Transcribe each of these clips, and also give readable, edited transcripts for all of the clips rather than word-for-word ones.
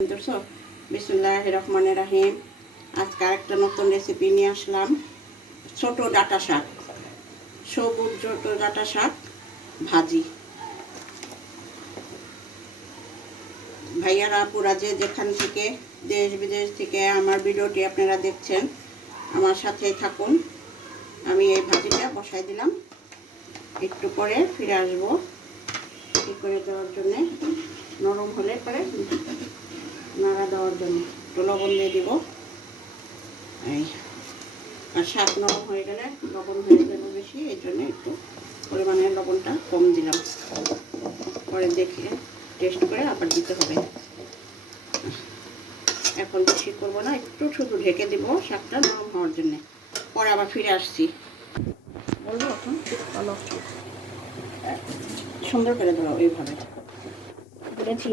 বিসমিল্লাহির রহমানির রহিম। আজকে আরেকটা নতুন রেসিপি নিয়ে আসলাম। ছোট ডাঁটা শাক, সবুজ ছোট ডাঁটা শাক ভাজি। ভাইয়ারা আপুরা যে যেখান থেকে দেশ বিদেশ থেকে আমার ভিডিওটি আপনারা দেখছেন, আমার সাথেই থাকুন। আমি এই ভাজিটা বসাই দিলাম, একটু পরে ফিরে আসবো ঠিক করে দেওয়ার জন্যে। নরম হলে পরে নাড়া দেওয়ার জন্য একটু লবণ দিয়ে দিব। এই আর শাক নরম হয়ে গেলে লবণ হয়ে যাবে বেশি, এই জন্য একটু পরিমাণে লবণটা কম দিলাম। পরে দেখে টেস্ট করে আবার দিতে হবে। এখন বেশি করবো না, একটু শুধু ঢেকে দিব শাকটা নরম হওয়ার জন্য। পরে আবার ফিরে আসছি, বলবো এখন বলো। সুন্দর করে দেবো এইভাবে,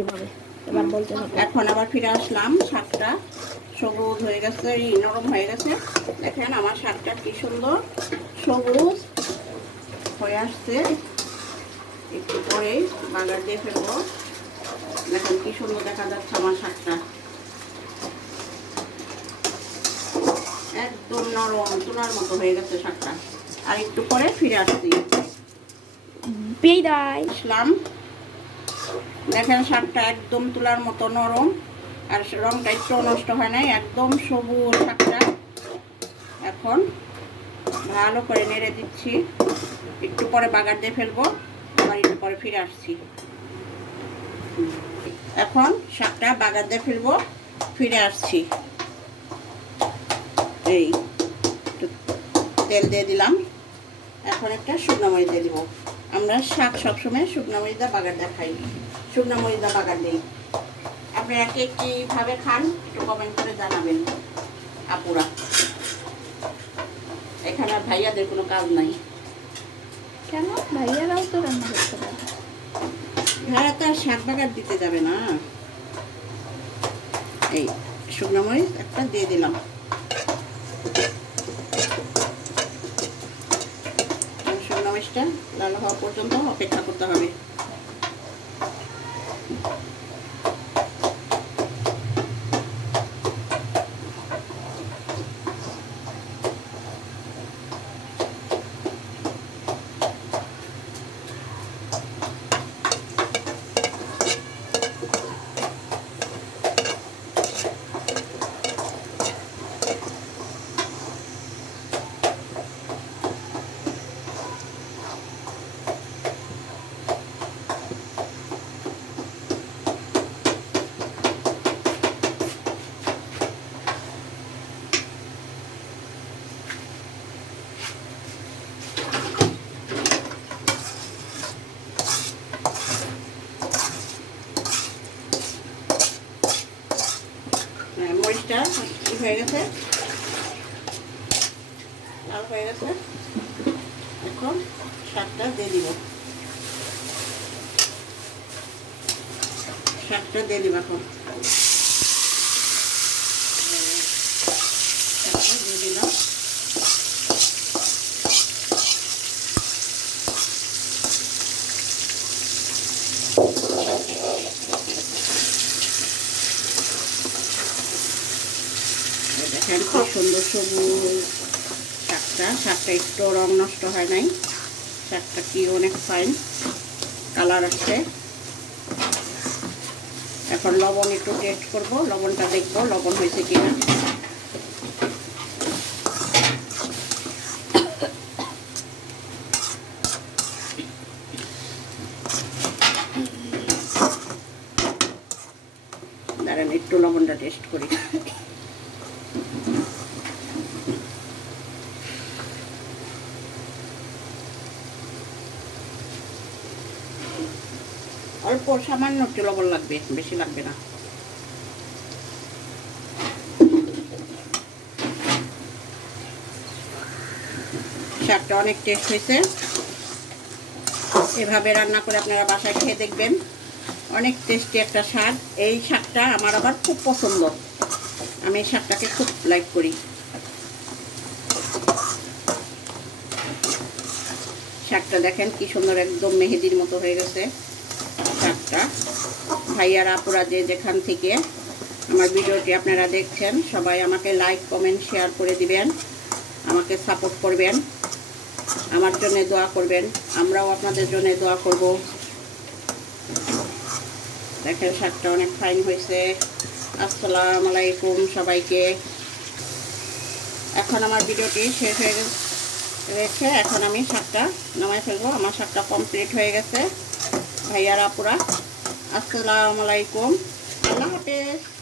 এভাবে এবার বলতে হবে। এখন আবার ফিরে আসলাম। শাকটা সবুজ হয়ে গেছে, নরম হয়ে গেছে। দেখেন আমার শাকটা কি সুন্দর সবুজ হয়ে আসছে। একটু পরেই বাগার দিয়ে ফেলবো। দেখেন কি সুন্দর দেখা যাচ্ছে আমার শাকটা, একদম নরম তুলার মতো হয়ে গেছে শাকটা। আর একটু পরে ফিরে আসছি, আসলাম। দেখেন শাকটা একদম তুলার মতো নরম, আর রংটা একটু নষ্ট হয় নাই, একদম সবুজ শাকটা। এখন ভালো করে নেড়ে দিচ্ছি, একটু পরে বাগার দিয়ে ফেলবো, আবার একটু পরে ফিরে আসছি। এখন শাকটা বাগার দিয়ে ফেলবো, ফিরে আসছি। এই তেল দিয়ে দিলাম, এখন একটা শুকনো মরিচ দিয়ে দিব। আমরা শাক সবসময় শুকনো মরিচ দিয়ে বাগার দিয়ে খাই, শুকনো মরিচ দিয়ে বাগার দিই। আপনারা কে কীভাবে খান একটু কমেন্ট করে জানাবেন আপুরা। এখানে আর ভাইয়াদের কোনো কাজ নাই। কেন? ভাইয়ারাও তো রান্না করতে পারে। ভাইয়া তো আর শাক বাগার দিতে যাবে না। এই শুকনো মরিচ একটা দিয়ে দিলাম। শুকনো মরিচটা লাল হওয়া পর্যন্ত অপেক্ষা করতে হবে। মরিচটা হয়ে গেছে, লাল হয়ে গেছে। এখন শাকটা দিয়ে দিব, শাকটা দিয়ে দিব। এখন শাকটা দিয়ে দিলাম। দেখেন খুব সুন্দর সবুজ শাকটা, শাকটা একটু রং নষ্ট হয় নাই। শাকটা কি অনেক ফাইন কালার আসছে। এখন লবণ একটু টেস্ট করব, লবণটা দেখবো লবণ হয়েছে কিনা। দাঁড়ান একটু লবণটা টেস্ট করি। অল্প সামান্য একটু লবণ লাগবে, বেশি লাগবে না। শাকটা অনেক টেস্ট হয়েছে। এভাবে রান্না করে আপনারা বাসায় খেয়ে দেখবেন, অনেক টেস্টি একটা শাক। এই শাকটা আমার আবার খুব পছন্দ, আমি এই শাকটাকে খুব লাইক করি। শাকটা দেখেন কি সুন্দর একদম মেহেদির মতো হয়ে গেছে শাকটা। ভাইয়ারা আপুরা যে যেখান থেকে আমার ভিডিওটি আপনারা দেখছেন। সবাই আমাকে লাইক কমেন্ট শেয়ার করে দিবেন, আমাকে সাপোর্ট করবেন, আমার জন্য দোয়া করবেন। আমরাও আপনাদের জন্য দোয়া করব। দেখেন শাকটা অনেক ফাইন হয়েছে। আসসালামু আলাইকুম সবাইকে। এখন আমার ভিডিওটি শেষ হয়ে গেছে। এখন আমি শাকটা নামাই ফেলবো। আমার শাকটা কমপ্লিট হয়ে গেছে। ভাইয়ারা আপুরা, আসসালামু আলাইকুম, আল্লাহ হাফেজ।